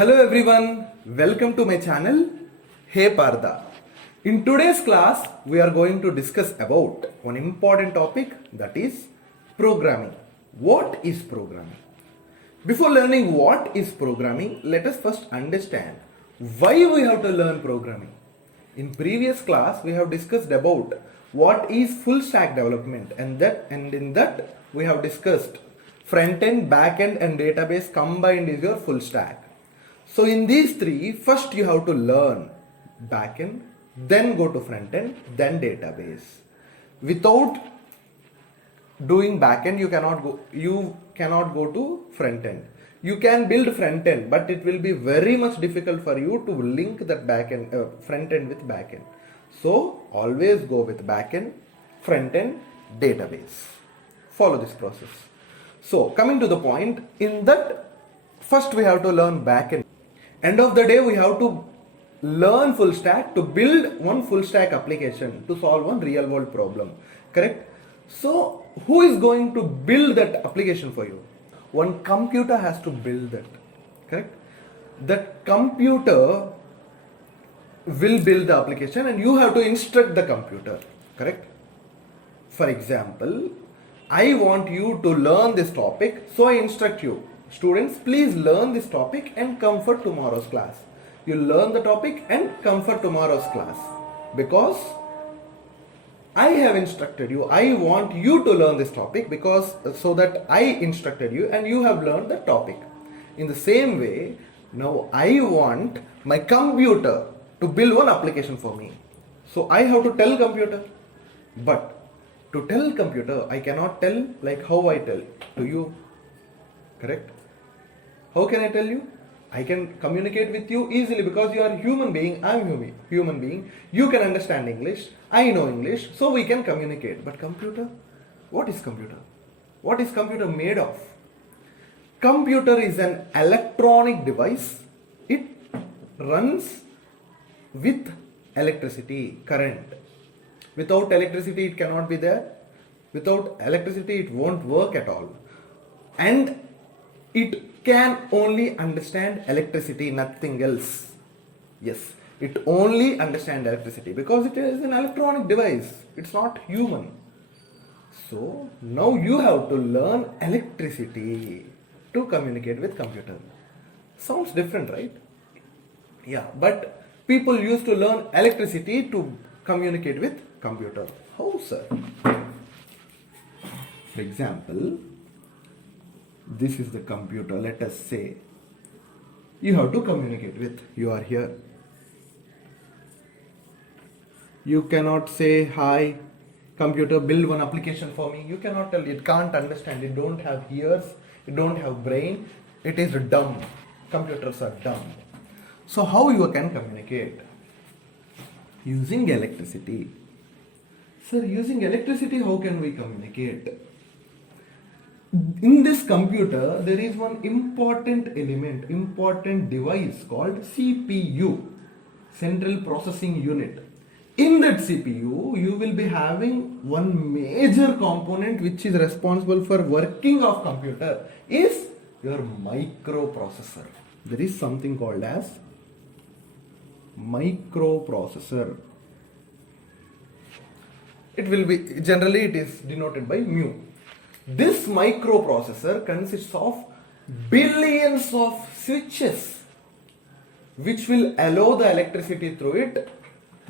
Hello everyone, welcome to my channel. Hey Parda. In today's class, we are going to discuss about one important topic, that is programming. What is programming? Before learning what is programming, let us first understand why we have to learn programming. In previous class, we have discussed about what is full stack development, and in that we have discussed front end, back end and database combined is your full stack. So in these three, first you have to learn back end, then go to front end, then database. Without doing back end, you cannot go to front end. You can build front end, but it will be very much difficult for you to link that back end, front end with back end. So always go with back end, front end, database. Follow this process. So coming to the point, in that first we have to learn back end. End of the day, we have to learn full stack to build one full stack application to solve one real world problem. Correct? So who is going to build that application for you? One computer has to build that. Correct? That computer will build the application and you have to instruct the computer. Correct? For example, I want you to learn this topic, so I instruct you. Students, please learn this topic and come for tomorrow's class. You learn the topic and come for tomorrow's class. Because I have instructed you. I want you to learn this topic because so that I instructed you and you have learned the topic. In the same way, now I want my computer to build one application for me. So I have to tell computer. But to tell computer, I cannot tell like how I tell to you. Correct? How can I tell you? I can communicate with you easily because you are a human being, I am human being. You can understand English, I know English, so we can communicate. But computer? What is computer? What is computer made of? Computer is an electronic device. It runs with electricity, current. Without electricity, it cannot be there. Without electricity, it won't work at all. And it can only understand electricity, nothing else. Yes, it only understands electricity because it is an electronic device. It's not human. So now you have to learn electricity to communicate with computer. Sounds different, right? Yeah, but people used to learn electricity to communicate with computer. How, sir? For example, this is the computer. Let us say you have to communicate with. You are here. You cannot say, hi, computer, build one application for me. You cannot tell. It can't understand. It don't have ears. It don't have brain. It is dumb. Computers are dumb. So how you can communicate? Using electricity. Sir, using electricity, how can we communicate? In this computer, there is one important element, important device called CPU, Central Processing Unit. In that CPU, you will be having one major component which is responsible for working of computer is your microprocessor. There is something called as microprocessor. It will be, generally it is denoted by mu. This microprocessor consists of billions of switches which will allow the electricity through it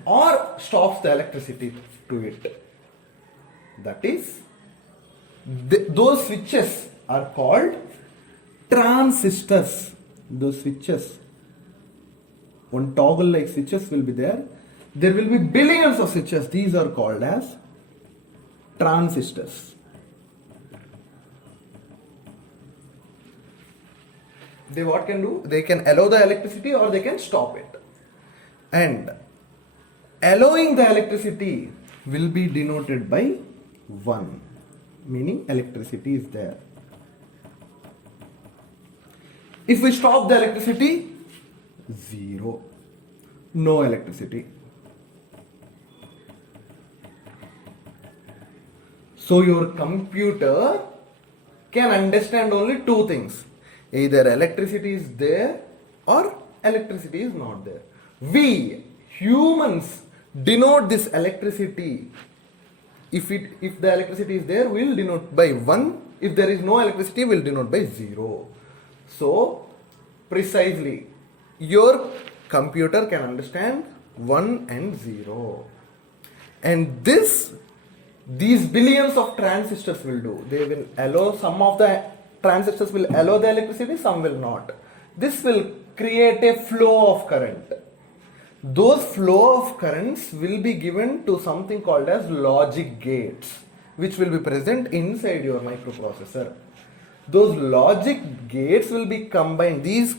or stops the electricity to it. That is, those switches are called transistors. Those switches, one toggle like switches will be there. There will be billions of switches. These are called as transistors. They what can do? They can allow the electricity or they can stop it. And allowing the electricity will be denoted by 1, meaning electricity is there. If we stop the electricity, 0, no electricity. So your computer can understand only two things. Either electricity is there or electricity is not there. We humans denote this electricity. If the electricity is there, we'll denote by 1. If there is no electricity, we'll denote by 0. So precisely your computer can understand 1 and 0. And these billions of transistors will do. They will allow, some of the transistors will allow the electricity, some will not. This will create a flow of current. Those flow of currents will be given to something called as logic gates, which will be present inside your microprocessor. Those logic gates will be combined. These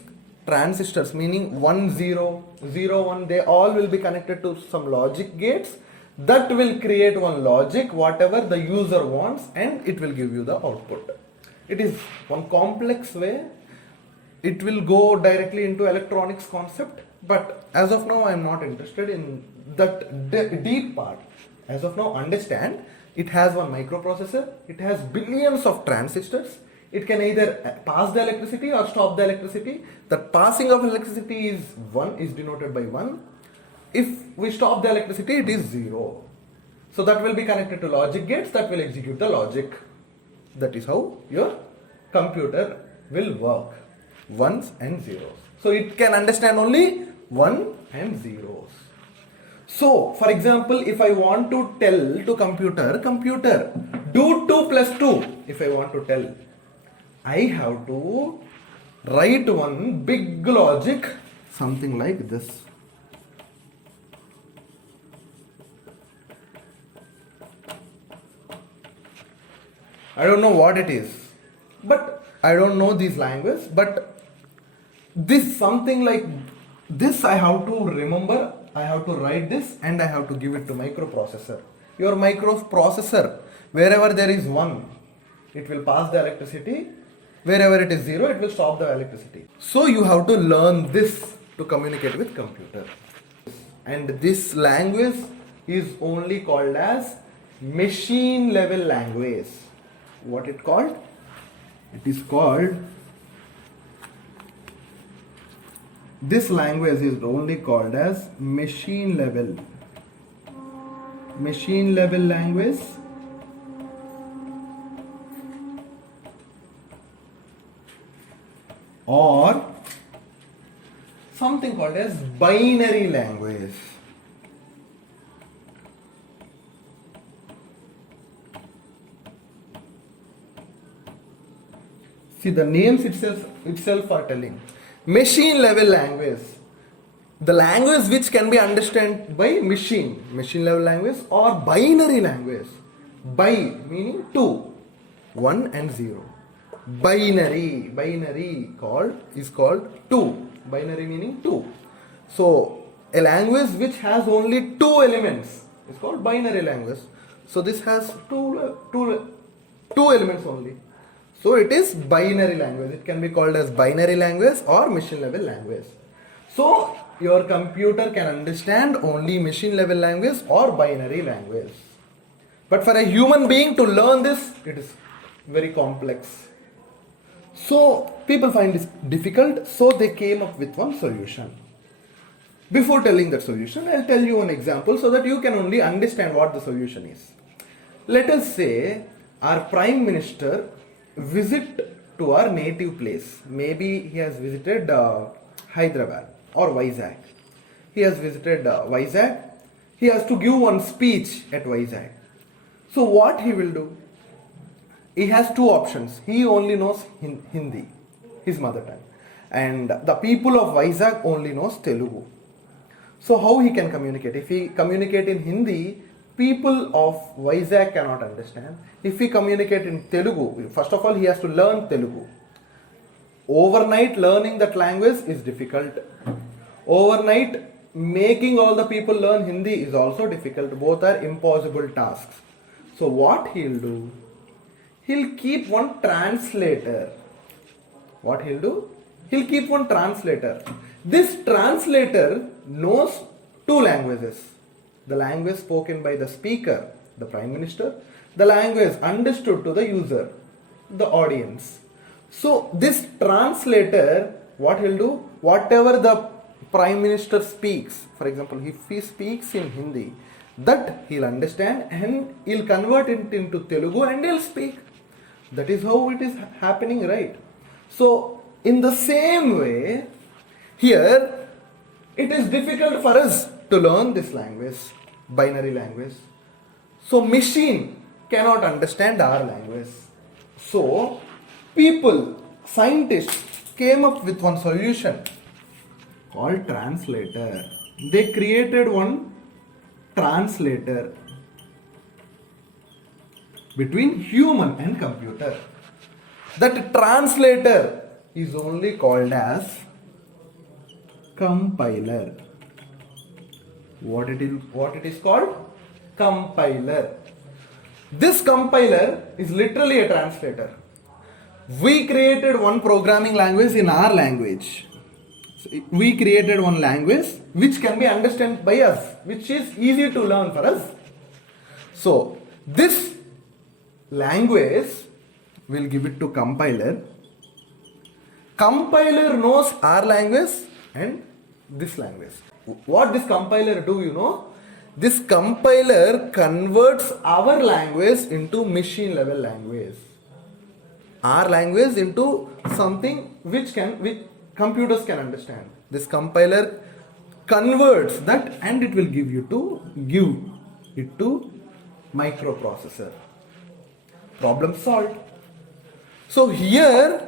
transistors, meaning 1, 0, 0, 1, they all will be connected to some logic gates that will create one logic, whatever the user wants, and it will give you the output. It is one complex way. It will go directly into electronics concept, but as of now I am not interested in that deep part. As of now, understand, it has one microprocessor, it has billions of transistors, it can either pass the electricity or stop the electricity. The passing of electricity is 1, is denoted by 1. If we stop the electricity, it is 0. So that will be connected to logic gates that will execute the logic. That is how your computer will work. Ones and zeros. So it can understand only 1 and zeros. So for example, if I want to tell to computer do 2 plus 2, if I want to tell, I have to write one big logic, something like this. I don't know what it is, but I don't know these languages, but this something like this I have to remember, I have to write this and I have to give it to microprocessor. Your microprocessor, wherever there is 1, it will pass the electricity. Wherever it is 0, it will stop the electricity. So you have to learn this to communicate with computer. And this language is only called as machine level language. What it called? It is called, this language is only called as machine level language, or something called as binary language. See, the names itself are telling. Machine level language, the language which can be understood by machine level language, or binary language. Bi meaning 2, 1 and 0. Binary is called 2. Binary meaning 2. So a language which has only 2 elements is called binary language. So this has two elements only. So it is binary language. It can be called as binary language or machine level language. So your computer can understand only machine level language or binary language. But for a human being to learn this, it is very complex. So people find this difficult, so they came up with one solution. Before telling that solution, I'll tell you one example so that you can only understand what the solution is. Let us say our Prime Minister visit to our native place. Maybe he has visited Hyderabad or Vizag. He has visited Vizag. He has to give one speech at Vizag. So what he will do? He has 2 options. He only knows Hindi, his mother tongue. And the people of Vizag only knows Telugu. So how he can communicate? If he communicate in Hindi, people of Vizag cannot understand. If he communicate in Telugu, first of all he has to learn Telugu. Overnight learning that language is difficult. Overnight making all the people learn Hindi is also difficult. Both are impossible tasks. So what he'll do? He'll keep one translator. What he'll do? He'll keep one translator. This translator knows 2 languages. The language spoken by the speaker, the Prime Minister, the language understood to the user, the audience. So this translator what he'll do, whatever the Prime Minister speaks, for example, if he speaks in Hindi, that he'll understand and he'll convert it into Telugu and he'll speak. That is how it is happening, right? So, in the same way, here, it is difficult for us to learn this language, binary language. So, machine cannot understand our language. So, people, scientists came up with one solution called translator. They created one translator between human and computer. That translator is only called as compiler. What it is called? Compiler. This compiler is literally a translator. We created one programming language in our language. We created one language which can be understood by us, which is easy to learn for us. So, this language will give it to compiler. Compiler knows our language and this language. What this compiler do, you know? This compiler converts our language into machine level language. Our language into something which computers can understand. This compiler converts that and it will give it to microprocessor. Problem solved. So here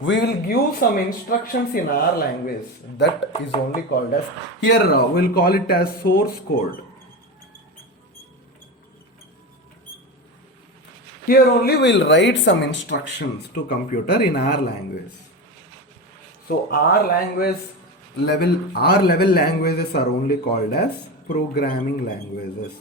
we will give some instructions in our language that is only called as, here we'll call it as source code. Here only we'll write some instructions to computer in our language. So our level languages are only called as programming languages.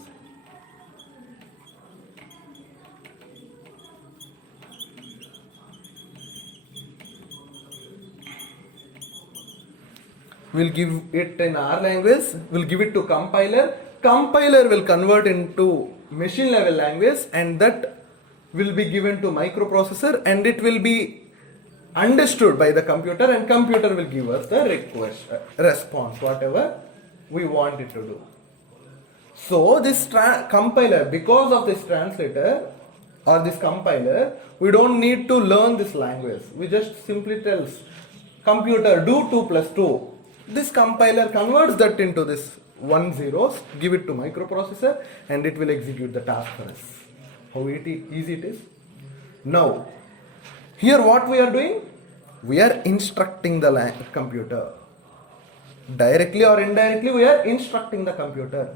We'll give it in our language, we'll give it to compiler. Compiler will convert into machine level language and that will be given to microprocessor and it will be understood by the computer and computer will give us the response, whatever we want it to do. So this compiler, because of this translator or this compiler, we don't need to learn this language. We just simply tells computer do 2 plus 2. This compiler converts that into this 1 zeros, give it to microprocessor and it will execute the task for us. How easy it is. Now, here what we are doing? We are instructing the computer. Directly or indirectly we are instructing the computer.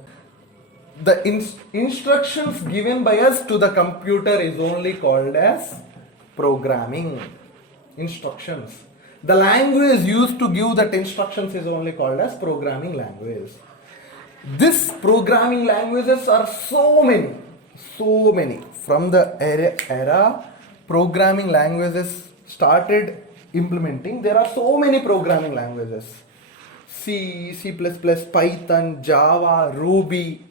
The instructions given by us to the computer is only called as programming instructions. The language used to give that instructions is only called as programming language. These programming languages are so many. From the era programming languages started implementing, there are so many programming languages. C, C++, Python, Java, Ruby,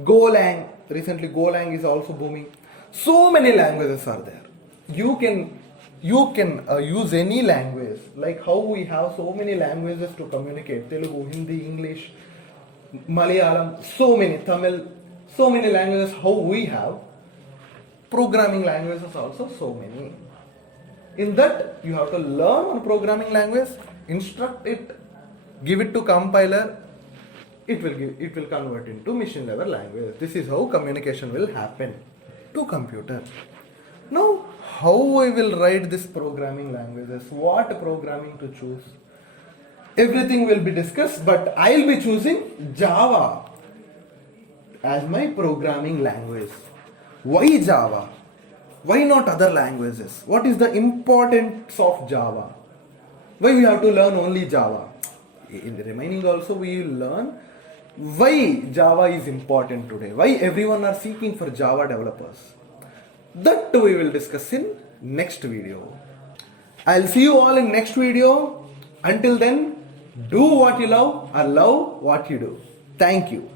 Golang. Recently Golang is also booming. So many languages are there. You can use any language, like how we have so many languages to communicate: Telugu, Hindi, English, Malayalam, so many, Tamil, so many languages. How we have programming languages also so many. In that you have to learn one programming language, instruct it, give it to compiler. It will convert into machine level language. This is how communication will happen to computer. Now, how we will write this programming languages? What programming to choose? Everything will be discussed, but I'll be choosing Java as my programming language. Why Java? Why not other languages? What is the importance of Java? Why we have to learn only Java? In the remaining also we will learn why Java is important today. Why everyone are seeking for Java developers. That we will discuss in next video. I'll see you all in next video. Until then, do what you love or love what you do. Thank you.